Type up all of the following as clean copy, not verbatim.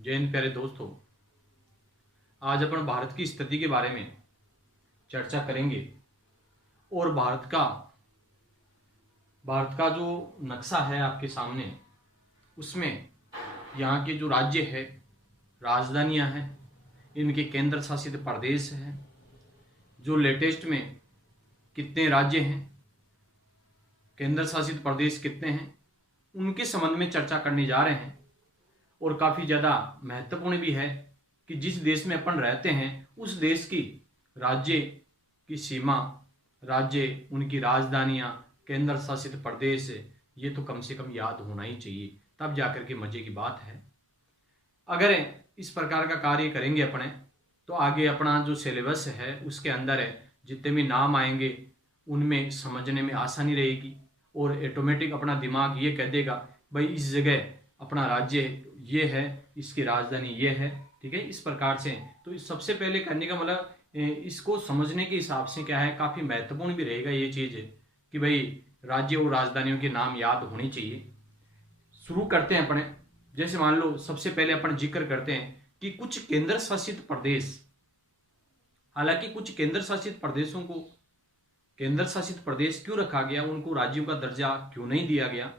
जय हिंद प्यारे दोस्तों। आज अपन भारत की स्थिति के बारे में चर्चा करेंगे और भारत का जो नक्शा है आपके सामने, उसमें यहाँ के जो राज्य है, राजधानियाँ हैं, इनके केंद्र शासित प्रदेश हैं, जो लेटेस्ट में कितने राज्य हैं, केंद्र शासित प्रदेश कितने हैं, उनके संबंध में चर्चा करने जा रहे हैं। और काफ़ी ज़्यादा महत्वपूर्ण भी है कि जिस देश में अपन रहते हैं उस देश की राज्य की सीमा, राज्य, उनकी राजधानियाँ, केंद्र शासित प्रदेश, ये तो कम से कम याद होना ही चाहिए, तब जाकर के मजे की बात है। अगर इस प्रकार का कार्य करेंगे अपने, तो आगे अपना जो सिलेबस है उसके अंदर जितने भी नाम आएंगे उनमें समझने में आसानी रहेगी और ऑटोमेटिक अपना दिमाग ये कह देगा भाई इस जगह अपना राज्य ये है, इसकी राजधानी ये है। ठीक है, इस प्रकार से। तो सबसे पहले करने का मतलब इसको समझने के हिसाब से क्या है, काफ़ी महत्वपूर्ण भी रहेगा ये चीज़ कि भाई राज्य और राजधानियों के नाम याद होने चाहिए। शुरू करते हैं अपने। जैसे मान लो सबसे पहले अपन जिक्र करते हैं कि कुछ केंद्र शासित प्रदेश, हालांकि कुछ केंद्र शासित प्रदेशों को केंद्र शासित प्रदेश क्यों रखा गया, उनको राज्यों का दर्जा क्यों नहीं दिया गया,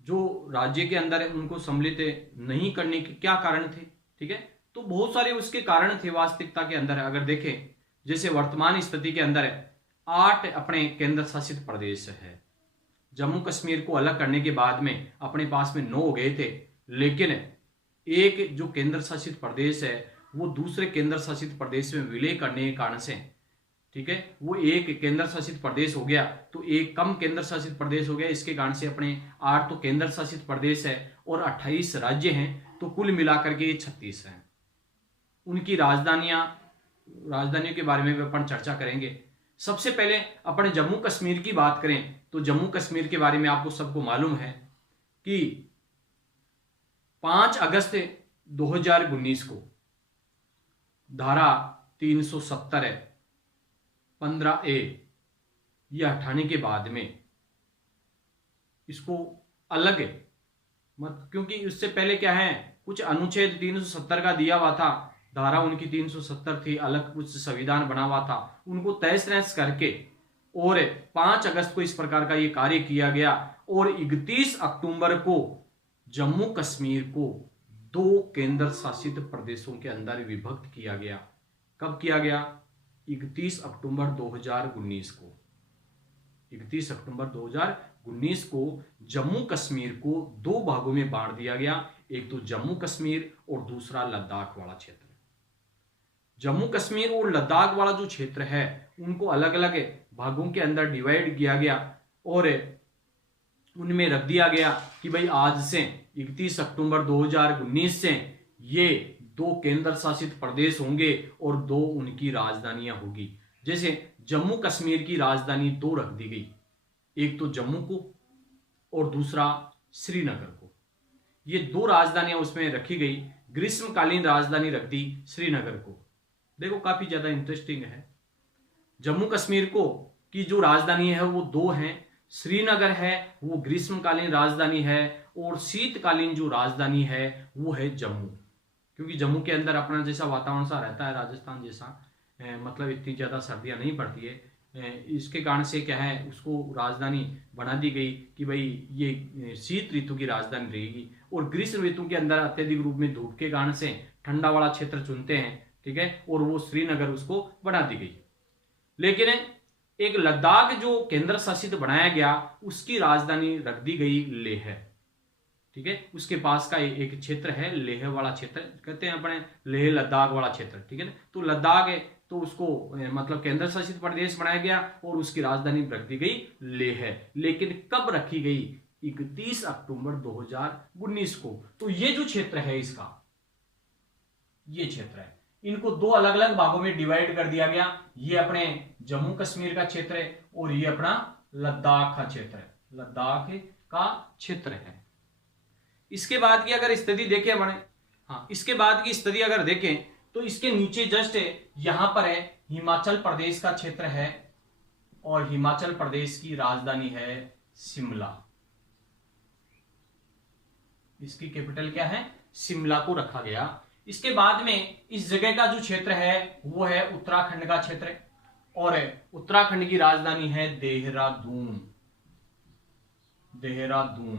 जो राज्य के अंदर है उनको सम्मिलित नहीं करने के क्या कारण थे। ठीक है, तो बहुत सारे उसके कारण थे वास्तविकता के अंदर। अगर देखें, जैसे वर्तमान स्थिति के अंदर 8 अपने केंद्र शासित प्रदेश है। जम्मू कश्मीर को अलग करने के बाद में अपने पास में 9 हो गए थे, लेकिन एक जो केंद्र शासित प्रदेश है वो दूसरे केंद्र शासित प्रदेश में विलय करने के कारण से, ठीक है, वो एक केंद्र शासित प्रदेश हो गया, तो एक कम केंद्र शासित प्रदेश हो गया। इसके कारण से अपने 8 तो केंद्र शासित प्रदेश है और 28 राज्य हैं, तो कुल मिलाकर के ये 36 हैं। उनकी राजधानियों के बारे में भी अपन चर्चा करेंगे। सबसे पहले अपने जम्मू कश्मीर की बात करें तो जम्मू कश्मीर के बारे में आपको सबको मालूम है कि 5 अगस्त 2019 को धारा 370 15A यह हटाने के बाद में इसको अलग क्योंकि उससे पहले क्या है, कुछ अनुच्छेद 370 का दिया हुआ था, धारा उनकी 370 थी, अलग कुछ संविधान बना हुआ था, उनको तहस नहस करके और 5 अगस्त को इस प्रकार का ये कार्य किया गया और 31 अक्टूबर को जम्मू कश्मीर को 2 केंद्र शासित प्रदेशों के अंदर विभक्त किया गया। कब किया गया? 31 अक्टूबर 2019 को। 31 अक्टूबर 2019 को जम्मू कश्मीर को 2 भागों में बांट दिया गया, एक तो जम्मू कश्मीर और दूसरा लद्दाख वाला क्षेत्र। जम्मू कश्मीर और लद्दाख वाला जो क्षेत्र है उनको अलग अलग भागों के अंदर डिवाइड किया गया और उनमें रख दिया गया कि भाई आज से 31 अक्टूबर 2019 से ये 2 केंद्र शासित प्रदेश होंगे और 2 उनकी राजधानियां होगी। जैसे जम्मू कश्मीर की राजधानी 2 रख दी गई, एक तो जम्मू को और दूसरा श्रीनगर को। ये 2 राजधानियां उसमें रखी गई। ग्रीष्मकालीन राजधानी रख दी श्रीनगर को। देखो काफी ज्यादा इंटरेस्टिंग है। जम्मू कश्मीर को की जो राजधानी है वो 2 हैं, श्रीनगर है वो ग्रीष्मकालीन राजधानी है और शीतकालीन जो राजधानी है वो है जम्मू। क्योंकि जम्मू के अंदर अपना जैसा वातावरण सा रहता है, राजस्थान जैसा, मतलब इतनी ज़्यादा सर्दियाँ नहीं पड़ती है। इसके कारण से क्या है, उसको राजधानी बना दी गई कि भाई ये शीत ऋतु की राजधानी रहेगी और ग्रीष्म ऋतु के अंदर अत्यधिक रूप में धूप के कारण से ठंडा वाला क्षेत्र चुनते हैं। ठीक है, और वो श्रीनगर उसको बना दी गई। लेकिन एक लद्दाख जो केंद्र शासित बनाया गया उसकी राजधानी रख दी गई लेह। ठीक है, उसके पास का एक क्षेत्र है लेह वाला क्षेत्र, कहते हैं अपने लेह लद्दाख वाला क्षेत्र। ठीक है ना, तो लद्दाख है तो उसको मतलब केंद्र शासित प्रदेश बनाया गया और उसकी राजधानी रख दी गई लेह। लेकिन कब रखी गई? 31 अक्टूबर 2019 को। तो ये जो क्षेत्र है इसका, ये क्षेत्र है, इनको 2 अलग अलग भागों में डिवाइड कर दिया गया। ये अपने जम्मू कश्मीर का क्षेत्र है और ये अपना लद्दाख का क्षेत्र है, लद्दाख का क्षेत्र है। इसके बाद की अगर स्थिति देखें अपने, हाँ, इसके बाद की स्थिति अगर देखें तो इसके नीचे जस्ट यहां पर है हिमाचल प्रदेश का क्षेत्र है और हिमाचल प्रदेश की राजधानी है शिमला। इसकी कैपिटल क्या है? शिमला को रखा गया। इसके बाद में इस जगह का जो क्षेत्र है वो है उत्तराखंड का क्षेत्र, और उत्तराखंड की राजधानी है देहरादून। देहरादून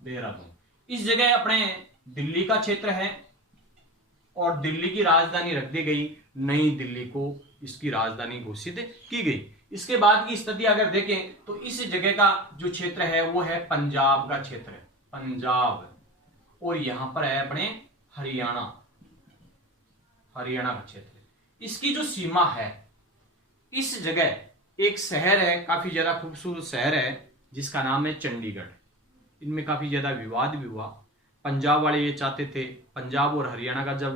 देहरादून इस जगह अपने दिल्ली का क्षेत्र है, और दिल्ली की राजधानी रख दी गई नई दिल्ली को इसकी राजधानी घोषित की गई। इसके बाद की स्थिति अगर देखें तो इस जगह का जो क्षेत्र है वो है पंजाब का क्षेत्र, पंजाब, और यहां पर है अपने हरियाणा, हरियाणा का क्षेत्र। इसकी जो सीमा है, इस जगह एक शहर है, काफी ज्यादा खूबसूरत शहर है जिसका नाम है चंडीगढ़। इनमें काफी ज्यादा विवाद भी हुआ। पंजाब वाले ये चाहते थे, पंजाब और हरियाणा का जब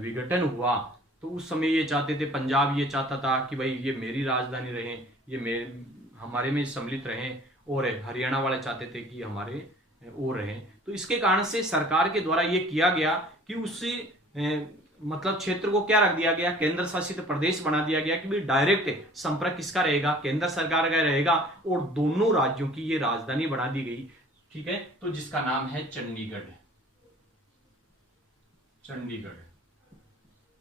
विघटन हुआ तो उस समय ये चाहते थे, पंजाब ये चाहता था कि भाई ये मेरी राजधानी रहे, ये हमारे में सम्मिलित रहें, और हरियाणा वाले चाहते थे कि हमारे और रहें। तो इसके कारण से सरकार के द्वारा ये किया गया कि उस मतलब क्षेत्र को क्या रख दिया गया, केंद्र शासित प्रदेश बना दिया गया कि भाई डायरेक्ट संपर्क किसका रहेगा, केंद्र सरकार का रहेगा, और दोनों राज्यों की ये राजधानी बना दी गई। ठीक है, तो जिसका नाम है चंडीगढ़। चंडीगढ़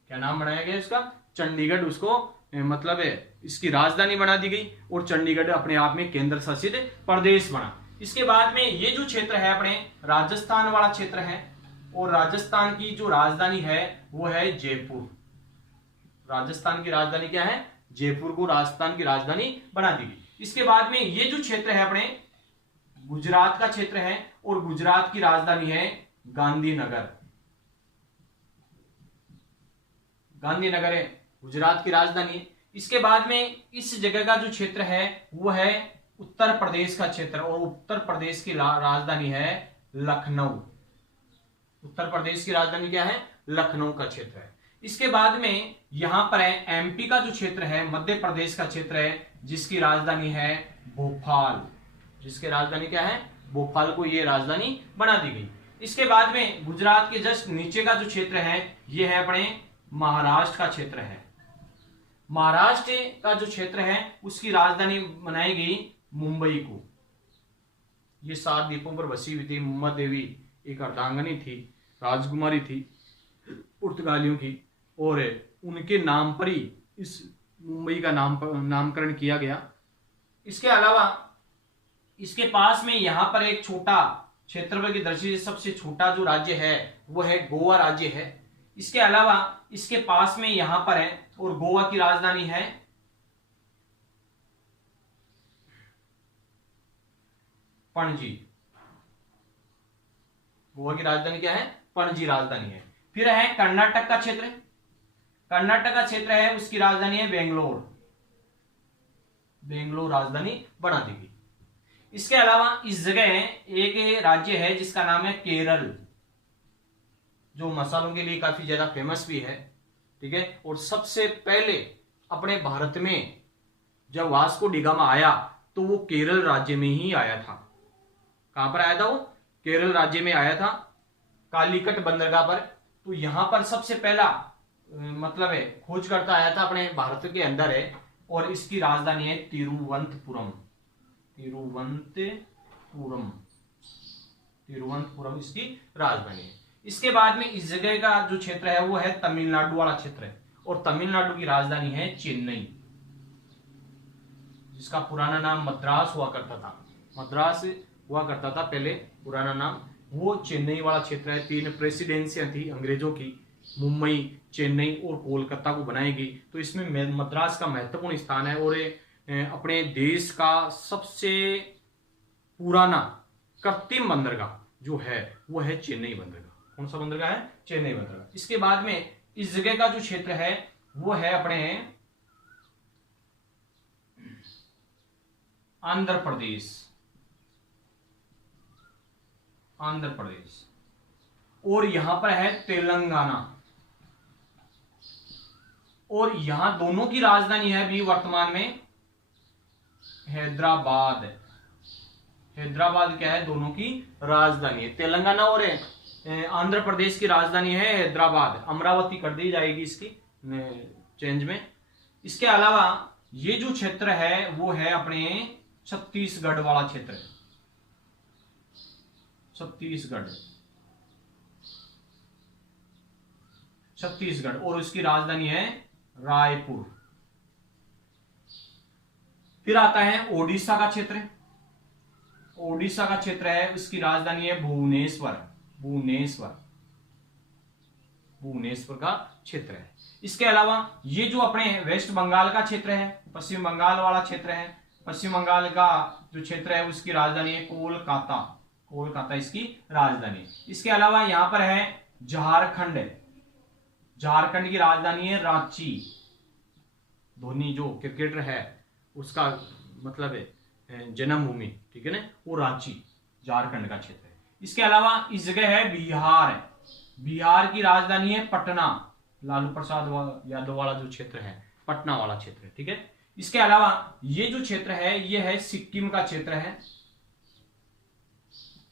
क्या नाम बनाया गया इसका, चंडीगढ़, उसको मतलब है इसकी राजधानी बना दी गई, और चंडीगढ़ अपने आप में केंद्र शासित प्रदेश बना। इसके बाद में ये जो क्षेत्र है अपने राजस्थान वाला क्षेत्र है, और राजस्थान की जो राजधानी है वो है जयपुर। राजस्थान की राजधानी क्या है, जयपुर को राजस्थान की राजधानी बना दी गई। इसके बाद में ये जो क्षेत्र है अपने गुजरात का क्षेत्र है, और गुजरात की राजधानी है गांधीनगर। गांधीनगर है गुजरात की राजधानी। इसके बाद में इस जगह का जो क्षेत्र है वो है उत्तर प्रदेश का क्षेत्र, और उत्तर प्रदेश की राजधानी है लखनऊ। उत्तर प्रदेश की राजधानी क्या है, लखनऊ का क्षेत्र है। इसके बाद में यहां पर है एमपी का जो क्षेत्र है, मध्य प्रदेश का क्षेत्र है, जिसकी राजधानी है भोपाल। जिसकी राजधानी क्या है, भोपाल को ये राजधानी बना दी गई। इसके बाद में गुजरात के जस्ट नीचे का जो क्षेत्र है ये है अपने महाराष्ट्र का क्षेत्र है। महाराष्ट्र का जो क्षेत्र है उसकी राजधानी बनाई गई मुंबई को। ये 7 द्वीपों पर बसी हुई थी। मुम्बा देवी एक अर्धांगनी थी, राजकुमारी थी पुर्तगालियों की, और उनके नाम पर ही इस मुंबई का नामकरण किया गया। इसके अलावा इसके पास में यहां पर एक छोटा क्षेत्रफल की दृष्टि से सबसे छोटा जो राज्य है वो है गोवा राज्य है। इसके अलावा इसके पास में यहां पर है, और गोवा की राजधानी है पणजी। गोवा की राजधानी क्या है, पणजी राजधानी है। फिर है कर्नाटक का क्षेत्र। कर्नाटक का क्षेत्र है, उसकी राजधानी है बेंगलोर। बेंगलोर राजधानी बना दी गई। इसके अलावा इस जगह एक राज्य है जिसका नाम है केरल, जो मसालों के लिए काफी ज्यादा फेमस भी है। ठीक है, और सबसे पहले अपने भारत में जब वास्को डी गामा आया तो वो केरल राज्य में ही आया था। कहां पर आया था वो, केरल राज्य में आया था, कालीकट बंदरगाह पर। तो यहां पर सबसे पहला मतलब है खोजकर्ता आया था अपने भारत के अंदर है, और इसकी राजधानी है तिरुवनंतपुरम। तिरुवनंतपुरम, तिरुवनंतपुरम इसकी राजधानी है। इसके बाद में इस जगह का जो क्षेत्र है वो है तमिलनाडु वाला क्षेत्र है, और तमिलनाडु की राजधानी है चेन्नई, जिसका पुराना नाम मद्रास हुआ करता था। मद्रास हुआ करता था पहले पुराना नाम, वो चेन्नई वाला क्षेत्र है। 3 प्रेसिडेंसियां थी अंग्रेजों की, मुंबई, चेन्नई और कोलकाता को बनाई गई। तो इसमें मद्रास का महत्वपूर्ण स्थान है, और अपने देश का सबसे पुराना कृत्रिम बंदरगाह जो है वो है चेन्नई बंदरगाह। कौन सा बंदरगाह है, चेन्नई बंदरगाह। इसके बाद में इस जगह का जो क्षेत्र है वो है अपने आंध्र प्रदेश। आंध्र प्रदेश, और यहां पर है तेलंगाना, और यहां दोनों की राजधानी है भी वर्तमान में हैदराबाद। हैदराबाद क्या है, दोनों की राजधानी है। तेलंगाना और आंध्र प्रदेश की राजधानी है हैदराबाद। अमरावती कर दी जाएगी इसकी चेंज में। इसके अलावा ये जो क्षेत्र है वो है अपने छत्तीसगढ़ वाला क्षेत्र है। छत्तीसगढ़, छत्तीसगढ़, और उसकी राजधानी है रायपुर। फिर आता है ओडिशा का क्षेत्र। ओडिशा का क्षेत्र है, उसकी राजधानी है भुवनेश्वर। भुवनेश्वर, भुवनेश्वर का क्षेत्र है। इसके अलावा ये जो अपने वेस्ट बंगाल का क्षेत्र है, पश्चिम बंगाल वाला क्षेत्र है, पश्चिम बंगाल का जो क्षेत्र है उसकी राजधानी है कोलकाता। कोलकाता इसकी राजधानी। इसके अलावा यहां पर है झारखंड। झारखंड की राजधानी है रांची। धोनी जो क्रिकेटर है उसका मतलब है जन्मभूमि, ठीक है ना, वो रांची झारखंड का क्षेत्र है। इसके अलावा इस जगह है बिहार। बिहार की राजधानी है पटना। लालू प्रसाद यादव वाला जो क्षेत्र है, पटना वाला क्षेत्र है, ठीक है। इसके अलावा ये जो क्षेत्र है ये है सिक्किम का क्षेत्र है,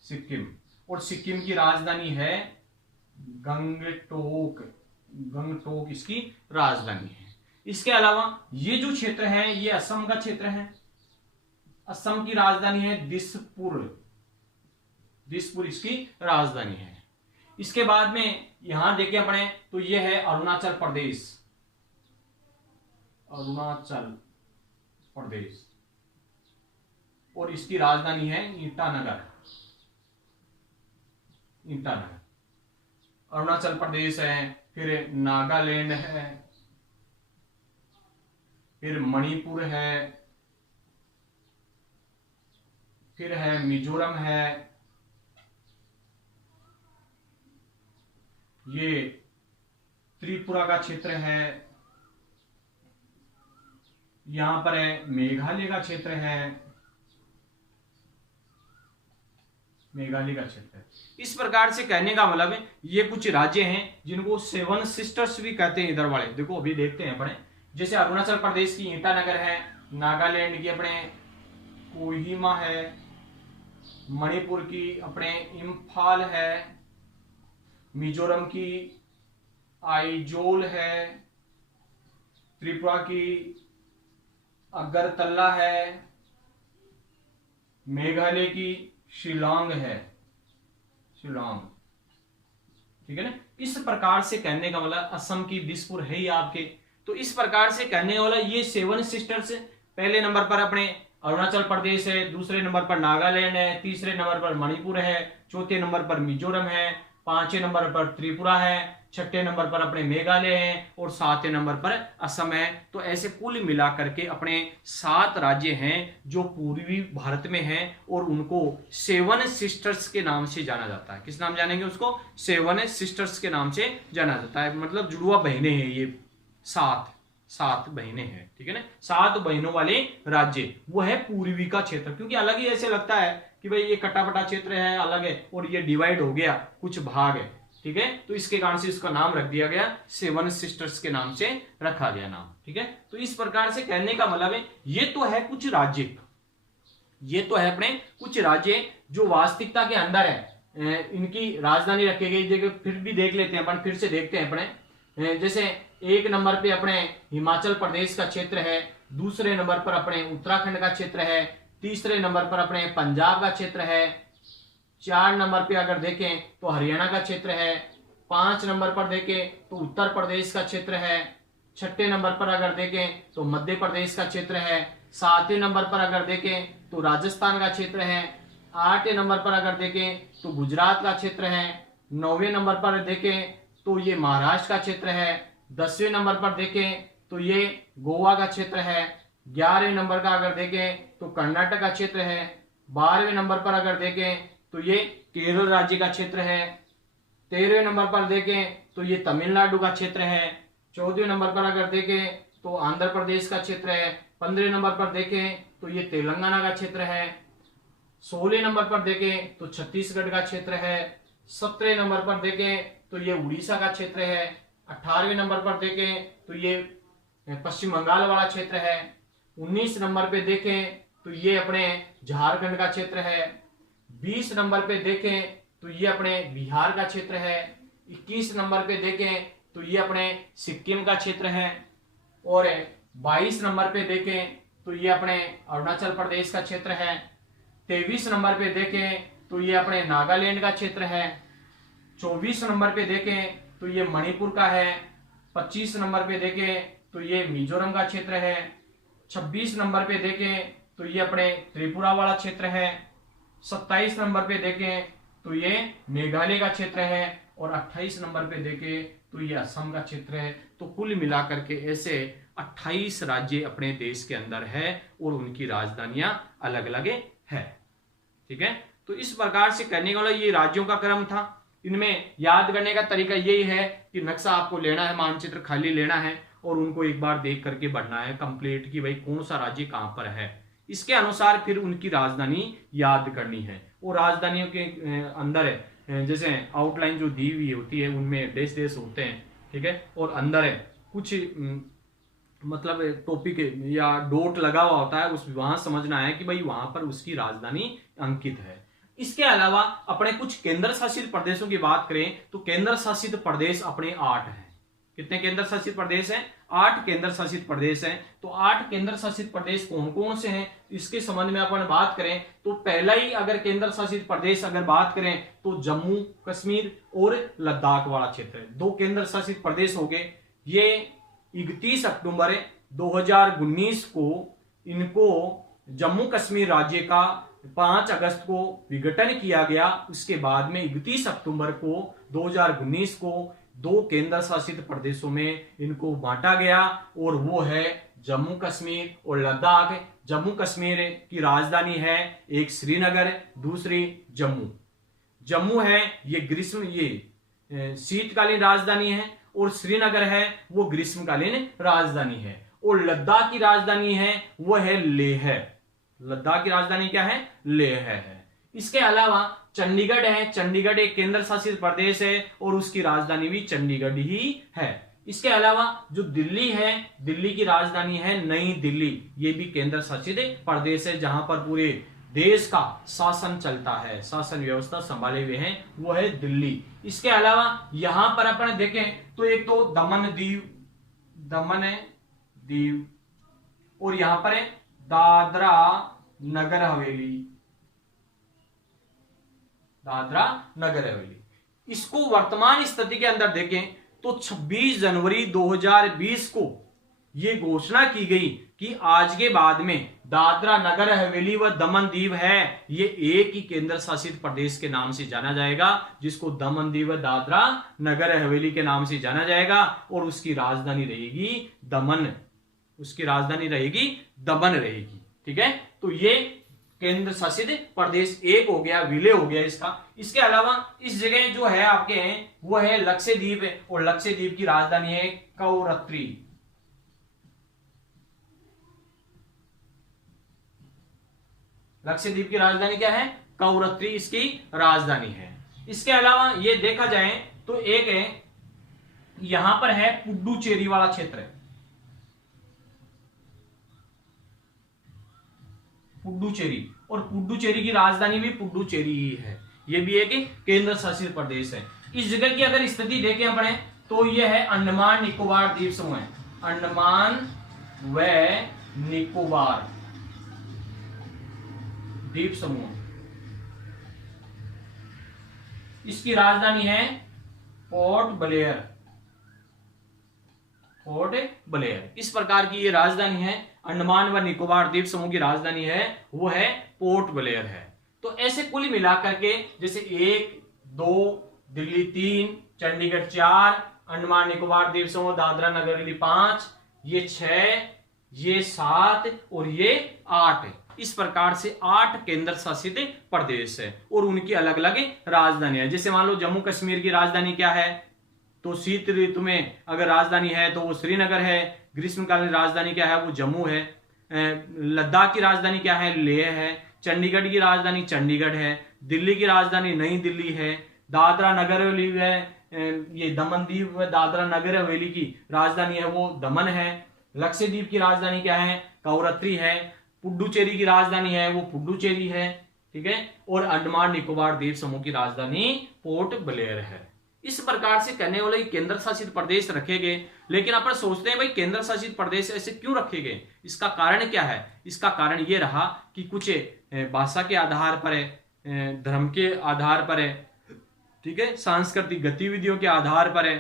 सिक्किम, और सिक्किम की राजधानी है गंगटोक। गंगटोक इसकी राजधानी है। इसके अलावा ये जो क्षेत्र है ये असम का क्षेत्र है। असम की राजधानी है दिसपुर। दिसपुर इसकी राजधानी है। इसके बाद में यहां देखें अपने तो ये है अरुणाचल प्रदेश। अरुणाचल प्रदेश, और इसकी राजधानी है ईटानगर। ईटानगर अरुणाचल प्रदेश है। फिर नागालैंड है, फिर मणिपुर है, फिर है मिजोरम है, ये त्रिपुरा का क्षेत्र है, यहां पर है मेघालय का क्षेत्र है, मेघालय का क्षेत्र है। इस प्रकार से कहने का मतलब है ये कुछ राज्य हैं जिनको सेवन सिस्टर्स भी कहते हैं। इधर वाले देखो अभी देखते हैं अपने, जैसे अरुणाचल प्रदेश की ईटानगर है, नागालैंड की अपने कोहिमा है, मणिपुर की अपने इम्फाल है, मिजोरम की आइजोल है, त्रिपुरा की अगरतला है, मेघालय की शिलांग है, शिलांग, ठीक है ना। इस प्रकार से कहने का मतलब असम की दिसपुर है ही आपके। तो इस प्रकार से कहने वाला ये सेवन सिस्टर्स पहले नंबर पर अपने अरुणाचल प्रदेश है, दूसरे नंबर पर नागालैंड है, तीसरे नंबर पर मणिपुर है, चौथे नंबर पर मिजोरम है, पांचवें नंबर पर त्रिपुरा है, छठे नंबर पर अपने मेघालय है, और सातवें नंबर पर असम है। तो ऐसे कुल मिलाकर के अपने 7 राज्य हैं जो पूर्वी भारत में हैं, और उनको सेवन सिस्टर्स के नाम से जाना जाता है। किस नाम जानेंगे उसको? सेवन सिस्टर्स के नाम से जाना जाता है। मतलब जुड़वा बहनें हैं ये, 7 बहनें हैं, ठीक है ना। 7 बहनों वाले राज्य, वो है पूर्वी का क्षेत्र। क्योंकि अलग ही ऐसे लगता है कि भाई ये कटापटा क्षेत्र है, अलग है, और ये डिवाइड हो गया, कुछ भाग है, ठीक है। तो इसके कारण से इसका नाम रख दिया गया, सेवन सिस्टर्स के नाम से रखा गया नाम, ठीक है। तो इस प्रकार से कहने का मतलब है ये तो है कुछ राज्य, ये तो है अपने कुछ राज्य जो वास्तविकता के अंदर है, इनकी राजधानी रखी गई जगह। फिर भी देख लेते हैं अपन, फिर से देखते हैं अपने, जैसे 1 नंबर पे अपने हिमाचल प्रदेश का क्षेत्र है, दूसरे नंबर पर अपने उत्तराखंड का क्षेत्र है, तीसरे नंबर पर अपने पंजाब का क्षेत्र है, 4 नंबर पे अगर देखें तो हरियाणा का क्षेत्र है, 5 नंबर पर देखें तो उत्तर प्रदेश का क्षेत्र है, 6ठे नंबर पर अगर देखें तो मध्य प्रदेश का क्षेत्र है, 7वें नंबर पर अगर देखें तो राजस्थान का क्षेत्र है, 8वें नंबर पर अगर देखें तो गुजरात का क्षेत्र है, 9वें नंबर पर देखें तो ये महाराष्ट्र का क्षेत्र है, 10वें नंबर पर देखें तो ये गोवा का क्षेत्र है, 11वें नंबर का अगर देखें तो कर्नाटक का क्षेत्र है, 12वें नंबर पर अगर देखें तो ये केरल राज्य का क्षेत्र है, 13वें नंबर पर देखें तो ये तमिलनाडु का क्षेत्र है, 14वें नंबर पर अगर देखें तो आंध्र प्रदेश का क्षेत्र है, 15वें नंबर पर देखें तो ये तेलंगाना का क्षेत्र है, 16वें नंबर पर देखें तो छत्तीसगढ़ का क्षेत्र है, 17वें नंबर पर देखें तो ये उड़ीसा का क्षेत्र है, 18वें नंबर पर देखें तो ये पश्चिम बंगाल वाला क्षेत्र है, 19 नंबर पे देखें तो ये अपने झारखंड का क्षेत्र है, 20 नंबर पे देखें तो ये अपने बिहार का क्षेत्र है, 21 नंबर पे देखें तो ये अपने सिक्किम का क्षेत्र है, और 22 नंबर पे देखें तो ये अपने अरुणाचल प्रदेश का क्षेत्र है, 23 नंबर पे देखें तो ये अपने नागालैंड का क्षेत्र है, 24 नंबर पे देखें तो ये मणिपुर का है। 25 नंबर पे देखें तो ये मिजोरम का क्षेत्र है। 26 नंबर पे देखें तो ये अपने त्रिपुरा वाला क्षेत्र है। 27 नंबर पे देखें तो ये मेघालय का क्षेत्र है। और 28 नंबर पे देखें तो ये असम का क्षेत्र है। तो कुल मिलाकर के ऐसे 28 राज्य अपने देश के अंदर है और उनकी राजधानियां अलग अलग है। ठीक है, तो इस प्रकार से करने वाला ये राज्यों का क्रम था। इनमें याद करने का तरीका यही है कि नक्शा आपको लेना है, मानचित्र खाली लेना है और उनको एक बार देख करके बढ़ना है कंप्लीट कि भाई कौन सा राज्य कहां पर है। इसके अनुसार फिर उनकी राजधानी याद करनी है। और राजधानियों के अंदर जैसे आउटलाइन जो दी हुई होती है उनमें देश देश होते हैं। ठीक है, और अंदर कुछ मतलब टॉपिक या डॉट लगा हुआ होता है, उस वहां समझना है कि भाई वहां पर उसकी राजधानी अंकित है। इसके अलावा अपने कुछ केंद्र शासित प्रदेशों की बात करें तो केंद्र शासित प्रदेश अपने 8 हैं। कितने केंद्र शासित प्रदेश हैं? 8 केंद्र शासित प्रदेश हैं। तो 8 केंद्र शासित प्रदेश कौन कौन से हैं इसके संबंध में अपन बात करें तो पहला ही अगर केंद्र शासित प्रदेश अगर बात करें तो जम्मू कश्मीर और लद्दाख वाला क्षेत्र है। 2 केंद्र शासित प्रदेश हो गए। ये 31 अक्टूबर 2019 को इनको जम्मू कश्मीर राज्य का 5 अगस्त को विघटन किया गया। उसके बाद में 31 अक्टूबर को 2019 को 2 केंद्र शासित प्रदेशों में इनको बांटा गया और वो है जम्मू कश्मीर और लद्दाख। जम्मू कश्मीर की राजधानी है एक श्रीनगर, दूसरी जम्मू। जम्मू है ये ग्रीष्म ये शीतकालीन राजधानी है और श्रीनगर है वो ग्रीष्मकालीन राजधानी है। और लद्दाख की राजधानी है वो है लेह। लद्दाख की राजधानी क्या है? लेह है। इसके अलावा चंडीगढ़ है। चंडीगढ़ एक केंद्र शासित प्रदेश है और उसकी राजधानी भी चंडीगढ़ ही है। इसके अलावा जो दिल्ली है, दिल्ली की राजधानी है नई दिल्ली। ये भी केंद्र शासित प्रदेश है जहां पर पूरे देश का शासन चलता है, शासन व्यवस्था संभाले हुए हैं, वो है दिल्ली। इसके अलावा यहां पर अपन देखें तो एक तो दमन दीव और यहां पर है दादरा नगर हवेली। दादरा नगर हवेली। इसको वर्तमान स्थिति के अंदर देखें तो 26 जनवरी 2020 को यह घोषणा की गई कि आज के बाद में दादरा नगर हवेली व दमन दीव है ये एक ही केंद्र शासित प्रदेश के नाम से जाना जाएगा, जिसको दमन दीव व दादरा नगर हवेली के नाम से जाना जाएगा। और उसकी राजधानी रहेगी दमन। उसकी राजधानी रहेगी दमन रहेगी। ठीक है, तो ये केंद्र शासित प्रदेश एक हो गया, विलय हो गया इसका। इसके अलावा इस जगह जो है आपके हैं वो है लक्षद्वीप और लक्षद्वीप की राजधानी है कवरत्ती। लक्षद्वीप की राजधानी क्या है? कवरत्ती इसकी राजधानी है। इसके अलावा ये देखा जाए तो एक है यहां पर है पुडुचेरी वाला क्षेत्र। पुडुचेरी, और पुडुचेरी की राजधानी भी पुडुचेरी ही है। यह भी एक केंद्र शासित प्रदेश है। इस जगह की अगर स्थिति देखें अपने तो यह है अंडमान निकोबार द्वीप समूह है। अंडमान व निकोबार द्वीप समूह। इसकी राजधानी है पोर्ट ब्लेयर। पोर्ट ब्लेयर इस प्रकार की ये राजधानी है। अंडमान व निकोबार द्वीप समूह की राजधानी है वो है पोर्ट ब्लेयर है। तो ऐसे कुल मिलाकर के जैसे 1, 2, दिल्ली 3, चंडीगढ़ 4, अंडमान निकोबार द्वीप समूह दादरा नगर हवेली 5, ये 6, ये 7 और ये 8। इस प्रकार से 8 केंद्र शासित प्रदेश है और उनकी अलग अलग राजधानियां। जैसे मान लो जम्मू कश्मीर की राजधानी क्या है तो शीत ऋतु में अगर राजधानी है तो वो श्रीनगर है। ग्रीष्मकालीन राजधानी क्या है? वो जम्मू है। लद्दाख की राजधानी क्या है? लेह है। चंडीगढ़ की राजधानी चंडीगढ़ है। दिल्ली की राजधानी नई दिल्ली है। दादरा नगर हवेली है ये दमन दीव व दादरा नगर हवेली की राजधानी है वो दमन है। लक्षद्वीप की राजधानी क्या है? कवरत्ती है। पुडुचेरी की राजधानी है वो पुडुचेरी है। ठीक है, और अंडमान निकोबार द्वीप समूह की राजधानी पोर्ट ब्लेयर है। इस प्रकार से करने वाले केंद्र शासित प्रदेश रखे गए। लेकिन अपन सोचते हैं भाई केंद्र शासित प्रदेश ऐसे क्यों रखे गए, इसका कारण क्या है? इसका कारण ये रहा कि कुछ भाषा के आधार पर है, धर्म के आधार पर है, ठीक है, सांस्कृतिक गतिविधियों के आधार पर है,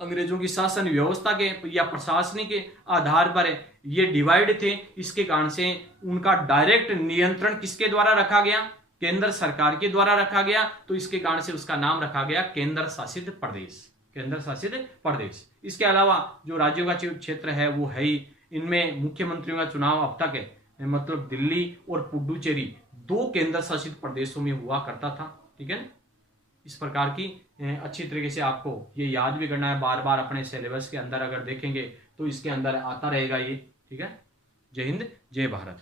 अंग्रेजों की शासन व्यवस्था के या प्रशासनिक के आधार पर है, ये डिवाइड थे। इसके कारण से उनका डायरेक्ट नियंत्रण किसके द्वारा रखा गया? केंद्र सरकार के द्वारा रखा गया। तो इसके कारण से उसका नाम रखा गया केंद्र शासित प्रदेश, केंद्र शासित प्रदेश। इसके अलावा जो राज्यों का क्षेत्र है वो है ही, इनमें मुख्यमंत्रियों का चुनाव अब तक है मतलब दिल्ली और पुडुचेरी 2 केंद्र शासित प्रदेशों में हुआ करता था। ठीक है, इस प्रकार की अच्छी तरीके से आपको ये याद भी करना है, बार बार अपने सिलेबस के अंदर अगर देखेंगे तो इसके अंदर आता रहेगा ये। ठीक है, जय हिंद जय भारत।